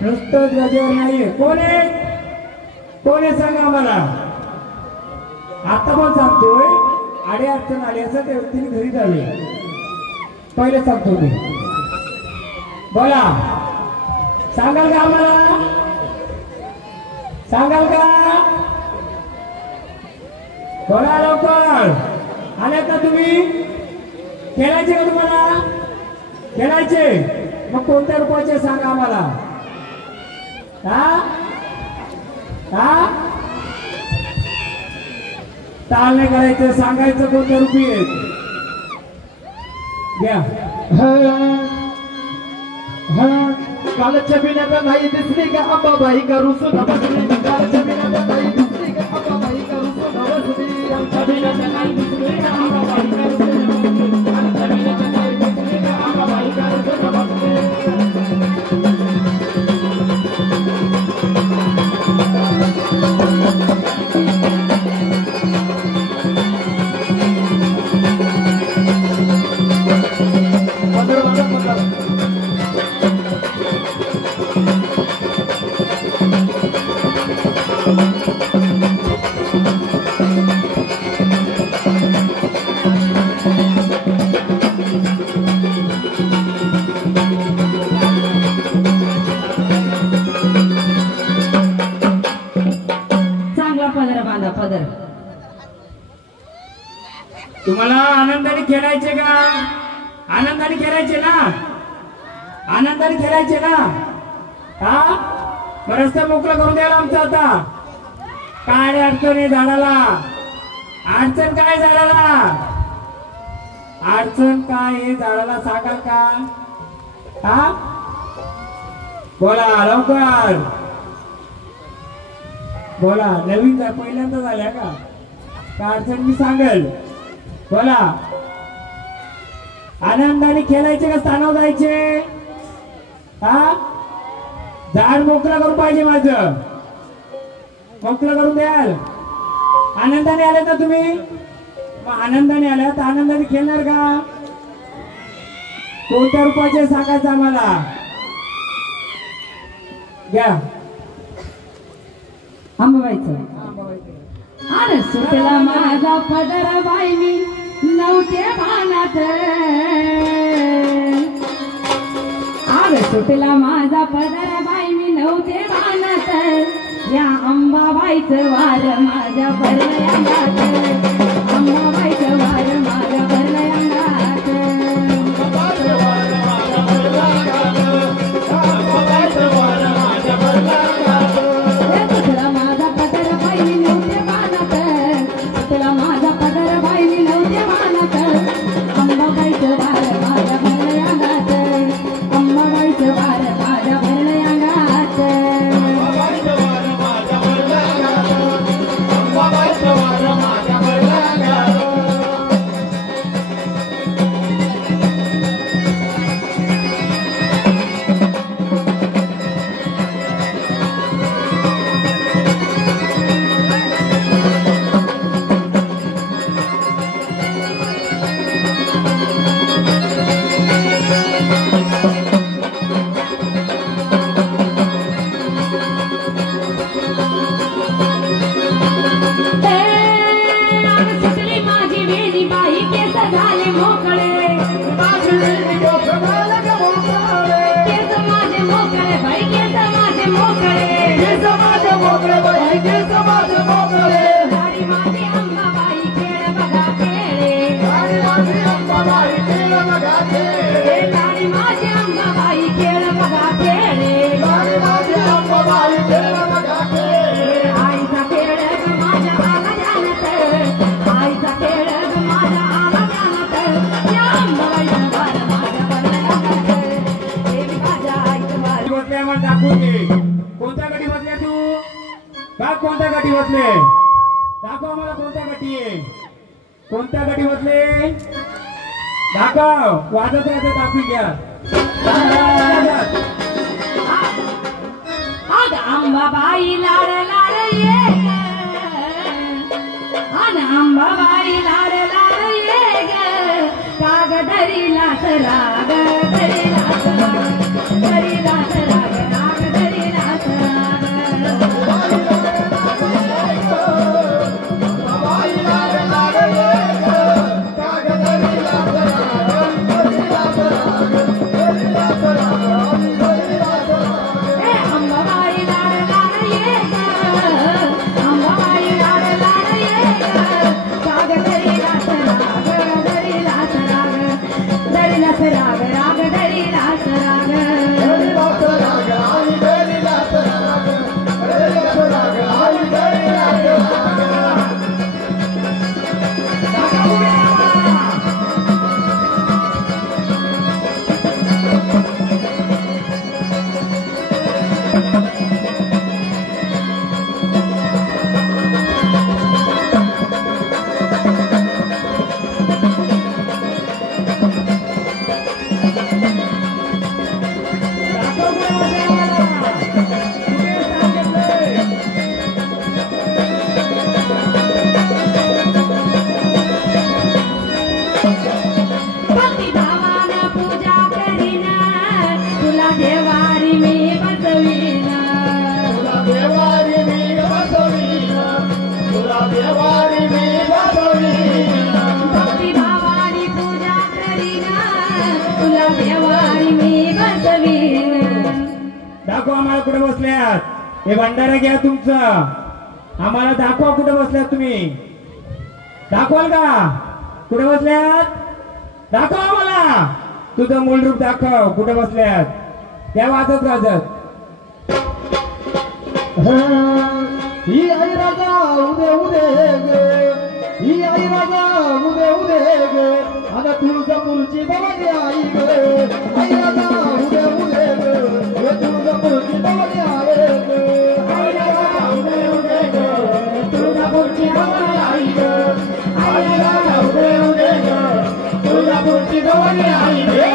नुसतं गजेवर नाहीये कोण आहे सांगा आम्हाला आता पण सांगतोय आडे अडचण आली असं त्या व्यक्तीने घरी जावे पहिले सांगतो मी बोला सांगाल का आम्हाला बोला लवकर आल्यात ना तुम्ही खेळायचे का तुम्हाला मग कोणत्या रूपाचे सांगा आम्हाला ताल नाही करायचं सांगायचं कोणत्या रूपी आहेत घ्या कालच्या बिण्याचा नाही दिसली का अंबाबाई करू सुद्धा बसली कालच्या बिण्याचा नाही दिसली का अंबाबाई करू सुद्धा बसली आमच्या बिण्याचा नाही दिसली का अंबाबाई करू सुद्धा बसली आमच्या बिण्याचा नाही दिसली का अंबाबाई करू सुद्धा बसली चांगला पदर बांधा पदर. तुम्हाला आनंदाने खेळायचे का? आनंदाने खेळायचे ना? आनंदाने खेळायचे ना? हा मग रस्ता मोकळा करून द्यायला आमचा आता. काय अडचण आहे झाडाला? अडचण काय झाडाला? अडचण काय आहे झाडाला सांगा का? हा बोला लवकर बोला. नवीन पहिल्यांदा झाल्या का? अडचण मी सांगेल. बोला. आनंदाने खेळायचे का स्थानावर जायचे? हा झाड मोकळा करून पाहिजे. माझं मोकळं करून द्याल. आनंदाने आले ना तुम्ही? मग आनंदाने आल्या तर आनंदाने खेळणार का? कोणत्या रूपाचे सांगायचं आम्हाला? घ्या अंबाबाईचं. अरे सुटला माझा पदर बाई मी नव्हते भानात. अरे सुटला माझा पदर बाई मी नव्हते भानात. या अंबाबाईचं वार माझ्या भरल्या अंगात. अंबाबाईचं वार माझ्या भरल्या अंगात. सुटला माझा पदर बाई मी नव्हते भानात. सुटला माझा पदर बाई मी नव्हते भानात. अंबाबाईचं वार माझ्या भरल्या अंगात. अंबाबाईचं वार माझ्या भरल्या अंगात. सुटली माझी वेणी बाई केस झाले मोकळे. केस माझे मोकळे बाई केस माझे मोकळे. गाडी माझी अंबाबाई खेळ बघा खेळे. गाडी माझी अंबाबाई खेळ बघा खेळे. आईचा खेळ ग माझ्या आला ध्यानात. आईचा खेळ ग माझ्या आला ध्यानात. या अंबाबाईचा वार माझ्या भरल्या अंगात. देवी माझ्या आईचं वार. बसले मग दाखवून घे. कोणत्या गटी बसले तू? का कोणत्या गटी बसले? दाखव मला कोणत्या गटी आहे. कोणत्या गटी बसले? दाखव. वाजत राहायचं दाखवून घ्या. अग अंबाबाई लाड लाड ये ग. अन अंबाबाई लाड लाड ये ग. काग धरीलास राग धरीलास राग. धरीलास राग नाग धरीलास राग. ए अंबाबाई लाड लाड ये ग. कुठे बसल्यात हे भंडारा घ्या तुमचं आम्हाला दाखवा कुठे बसल्यात तुम्ही दाखवाल का कुठे बसल्यात दाखव आम्हाला तुझं मूळ रूप दाखव कुठे बसल्यात त्या वाजत वाजत ही आई राजा उदे उदे गे ही आई राजा उदे उदे गे आता तुळजापूरची भवानी आई गे आई राजा उदे उदे गे हे तुळजापूरची भवानी आई गे आई राजा उदे उदे गे तुळजापूरची भवानी आई गे आई राजा उदे उदे गे तुळजापूरची भवानी आई गे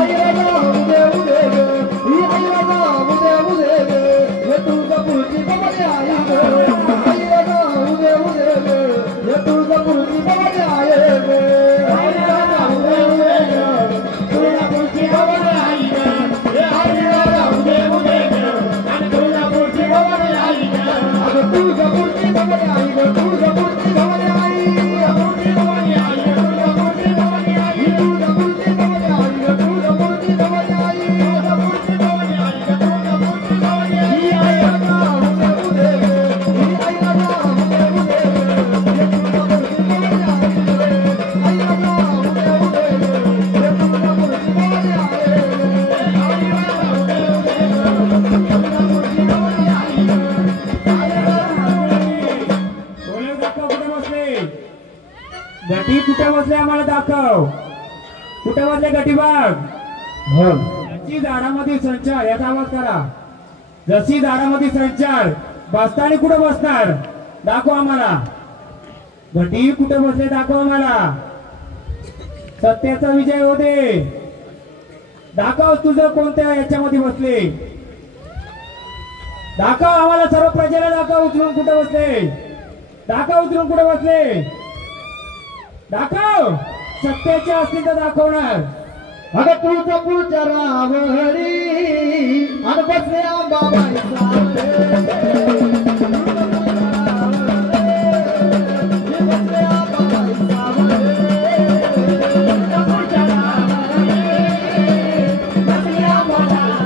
आई राजा उदे उदे गे ही आई राजा उदे उदे गे हे तुळजापूरची भवानी आई गे आई राजा उदे उदे गे हे तुळजापूरची भवानी आई गे आई राजा उदे उदे गे तुळजापूरची भवानी आई गे आई राजा उदे उदे गे आणि तुळजापूरची भवानी आई गे अगं तुळजापूरची भवानी आई गे तुळजापूरची भवानी आई तुळजापूरची भवानी आई गे तुळजापूरची भवानी आई तुळजापूरची भवानी आई गे तुळजापूरची भवानी आई तुळजापूरची भवानी आई गे तुळजापूरची भवानी आई ही आई राजा उदे उदे गे ही आई राजा उदे उदे गे हे तुळजापूरची भवानी आई गे आई राजा उदे उदे गे हे तुळजापूरची भवानी आई गे आई राजा उदे उदे गे तुळजापूरची भवानी आई गे आई राजा बोले दाखव कुठे बसले गटी कुठे बसले आम्हाला दाखव कुठे बसले गटी बाग जशी झाडामध्ये संचार याचा आवाज करा जशी झाडामध्ये संचार बसताना कुठे बसणार दाखव आम्हाला गटी कुठे बसले दाखव आम्हाला सत्याचा विजय होते दाखव तुझं कोणत्या याच्यामध्ये बसले दाखव आम्हाला सर्व प्रजेला दाखव उचलून कुठे बसले दाखव उचलून कुठे बसले दाखव सत्याचे असतील तर दाखवणार अगं तुळजापूरच्या रावहरी आणि बसले अंबाबाई सावरे बसले अंबाबाई सावरे तुळजापूरच्या रावहरी बसले अंबाबाई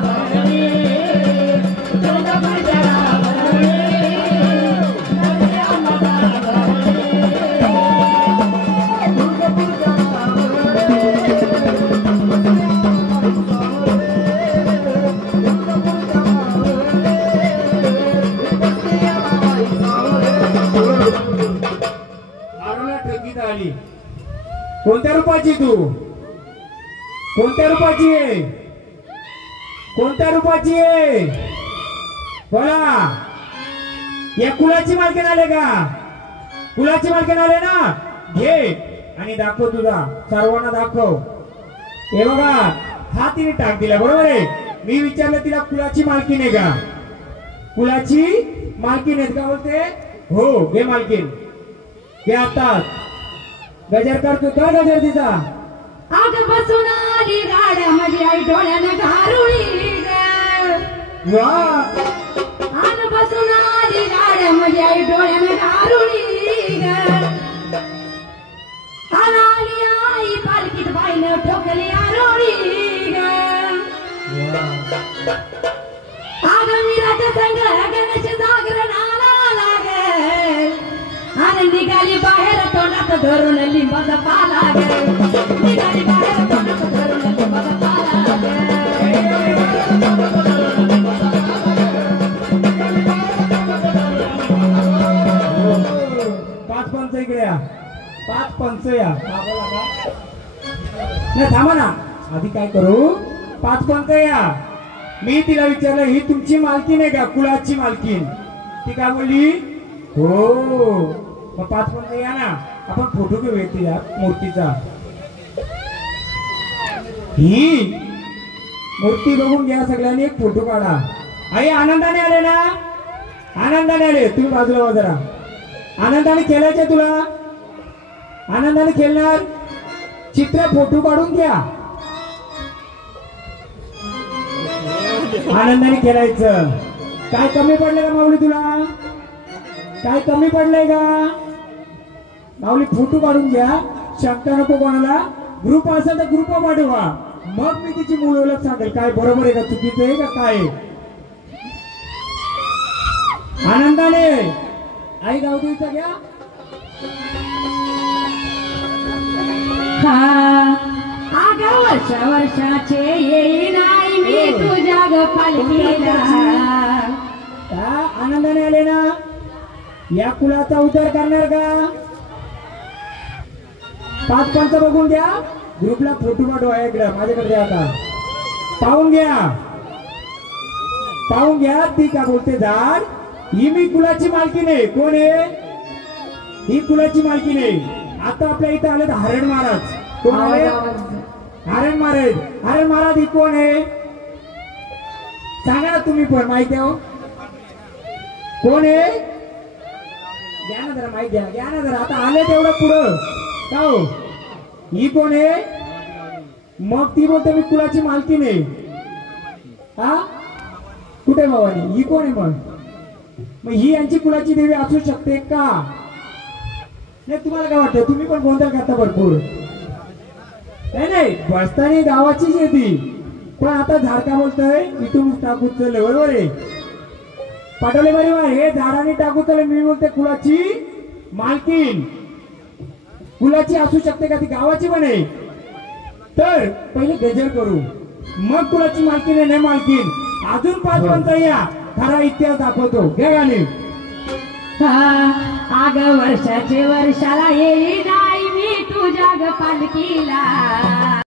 तुळजापूरच्या रावहरी बसले अंबाबाई तुळजापूरच्या आरोला ठगीत आली कोणत्या रूपाची तू कोणत्या रूपाची आहे कोणत्या रूपाची आहे बोला या कुलाची मालकीण आले का कुलाची मालकीण आले ना घे आणि दाखव तुझा सर्वांना दाखव हे बघा हा तिने टाक दिला बरोबर आहे मी विचारलं तिला कुलाची मालकीण आहे का कुलाची मालकीण आहे का बोलते हो घे मालकीण घे आता गजर करतो का गजर तिचा आग बसून आली गाड्यामध्ये आई डोळ्यानं घारुळी ग वा आग बसून आली गाड्यामध्ये आई डोळ्यानं घारुळी ग आली आई पालखीत बाईनं ठोकली आरोळी ग आग मीराच्या संग गणेश जागरणाला लाग आणि निघाली बाहेर तोंडात धरून लिंबाचा पाला ग निघाली बाहेर तोंडात धरून लिंबाचा पाला ग 5 पंच इकडे या 5 पंच या नाही थांबा ना आधी काय करू 5 पंच या मी तिला विचारलं ही तुमची मालकीण आहे का कुलाची मालकीण ती काय बोलली हो मग 5 पंच या ना आपण फोटो घेऊया तिला मूर्तीचा ही मूर्ती बघून घ्या सगळ्यांनी एक फोटो काढा आई आनंदाने आले ना आनंदाने आले तुम्ही बाजूला वा जरा आनंदाने खेळायचे तुला आनंदाने खेळणार चित्र फोटो काढून घ्या आनंदाने खेळायचं काय कमी पडलंय का माऊली तुला काय कमी पडलंय का माऊली फोटो काढून घ्या शंका नको कोणाला ग्रुप असेल तर ग्रुप पाठवा मग मी तिची मूळ ओळख सांगेल काय बरोबर आहे का चुकीचं आहे का काय आनंदाने आई गावदेवीचा घ्या. आग वर्षाचे येई नाही मी तुझ्या ग पालखीला. आनंदाने आले ना. या कुलाचा उद्धार करणार का? 5 पंच बघून घ्या. ग्रुपला फोटो पाठवा इकडं माझ्याकडे द्या. आता पाहून घ्या ती का बोलते झाड. ही मी कुलाची मालकी नाही. कोण आहे ही? कुलाची मालकी नाही. आता आपल्या इथं आले हरण महाराज. कोण आहे? हरण महाराज ही कोण आहे सांगा ना तुम्ही पण माहिती आहे. कोण आहे? घ्या ना जरा माहिती घ्या ना जरा. आता आले तेवढं पुढं का हो? ही कोण आहे? मग ती बोलते मी कुलाची मालकी नाही. हा कुठे भवानी? ही कोण आहे? मग ही यांची कुलाची देवी असू शकते का? नाही तुम्हाला काय वाटतं? तुम्ही पण गोंधळ करता भरपूर. नाही बसतानी गावाचीच येते. पण आता झाड का बोलतोय इथून टाकू चल. बरोबर आहे पाठवले बरोबर. हे झाडाने टाकू चल. मी बोलते कुलाची मालकीन. कुलाची असू शकते का? ती गावाची पण आहे. तर पहिले गजर करू मग कुलाची मालकीन आहे नाही मालकीन. अजून 5 पंच या खरा इतिहास दाखवतो. घ्या गाणे. आग वर्षाला येई नाही मी तुझ्या ग पालखीला.